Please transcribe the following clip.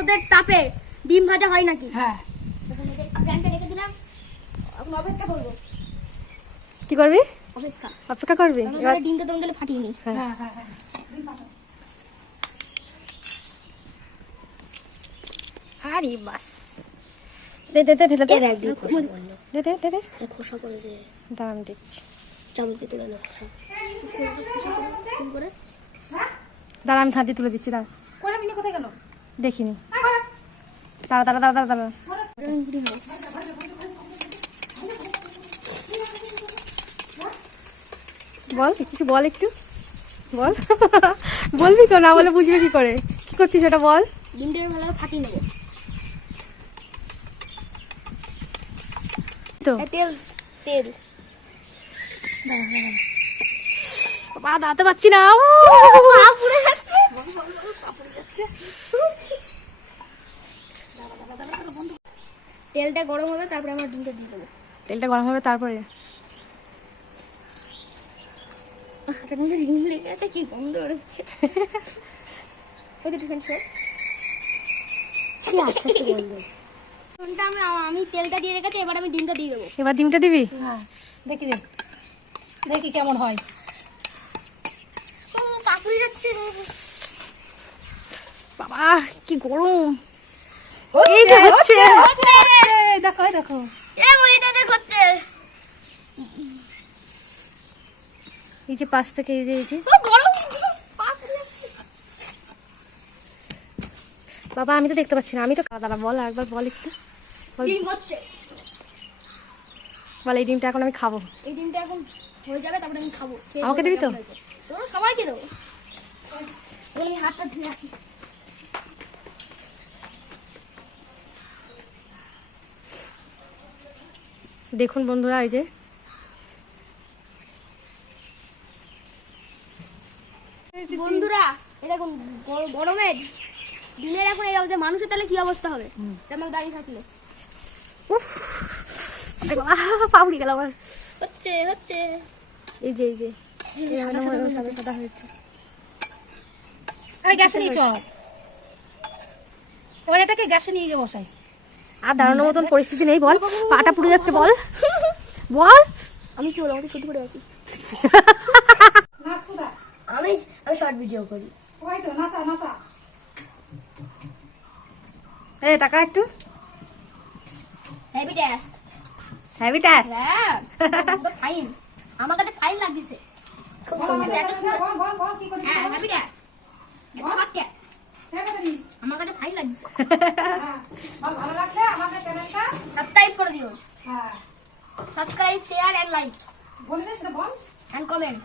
রোদের তাপে ডিম ভাজা হয় নাকি? হ্যাঁ। প্যানটা রেখে দিলাম, এখন অপেক্ষা করবো। কি করবি? অপেক্ষা করবি? ডিমটা দম দিলে ফাটিয়ে নি। হ্যাঁ হ্যাঁ হ্যাঁ। আরে বাস, দে দে দে ঢেলে দে দে দে দে দে। খোসা করে যে দাঁড়া আমি দেখছি, চামচে তুলে না দাঁড়া আমি ছাঁটি তুলে দিচ্ছি, দাঁড়া। কোথায় গেল? দেখিনি, দাঁড়া দাঁড়া দাঁড়া দাঁড়া। বল কিছু বল, একটু বল। বলবি তো, না বলে বুঝবে কি করে? কি করছিস সেটা বল। ডিমটার ভালো ফাটিয়ে নেবো তো। তেল তেল বাবা দাঁড়াতে পারছি না, তেলটা গরম হবে, তারপরে আমরা ডিমটা দিয়ে দেবো। তেলটা গরম হবে তারপরে। হাতের মধ্যে ডিম লেগে আছে, কি গন্ধ বেরোচ্ছে। ওই তো টিফিন শো আস্তে আস্তে বলবো। আমি তেলটা দিয়ে রেখেছি, এবার আমি ডিমটা দিয়ে দেবো। এবার ডিমটা দিবি? হ্যাঁ দেখি দে, দেখি কেমন হয়। কাকুরি যাচ্ছে বাবা কি গরম। এই যে হচ্ছে, দেখো দেখো, হচ্ছে এই যে পাশ থেকে এই যে গরম। বাবা আমি তো দেখতে পাচ্ছি না, আমি তো দাঁড়া বল একবার বল একটু বল। ডিম হচ্ছে, বল এই ডিমটা এখন আমি খাবো। এই ডিমটা এখন হয়ে যাবে, তারপরে আমি খাবো। আমাকে দিবি তো? তোরা সবাইকে দেবো। আমি হাতটা ধুয়ে রাখি। দেখুন বন্ধুরা, এই যে বন্ধুরা এরকম গরমে দিনের এখন এই অবস্থা, মানুষের তাহলে কি অবস্থা হবে আমার দাঁড়িয়ে থাকলে। পাউড়ি গেল আমার। হচ্ছে হচ্ছে এই যে এই যে সাদা সাদা হয়ে গেছে। সাদা হয়েছে। আরে গ্যাসে নিয়ে চল, এবার এটাকে গ্যাসে নিয়ে গিয়ে বসাই। আর দাঁড়ানোর মতন পরিস্থিতি নেই, বল পাটা পুড়ে যাচ্ছে, বল বল। আমি কি বলবো, ছোট করে আছি। আমি শর্ট ভিডিও করি। এই টাকা একটু হেভি টেস্ট, হেভি টেস্ট। হ্যাঁ ফাইন, আমার কাছে ফাইন লাগছে খুব সুন্দর। হ্যাঁ হেভি টেস্ট, এটা হট ক্যাট আমার কাছে ফাইন লাগছে। ভালো লাগলে আমাদের চ্যানেলটা সাবস্ক্রাইব করে দিও। হ্যাঁ সাবস্ক্রাইব, শেয়ার এন্ড লাইক বলে দে, সেটা বল এন্ড কমেন্ট।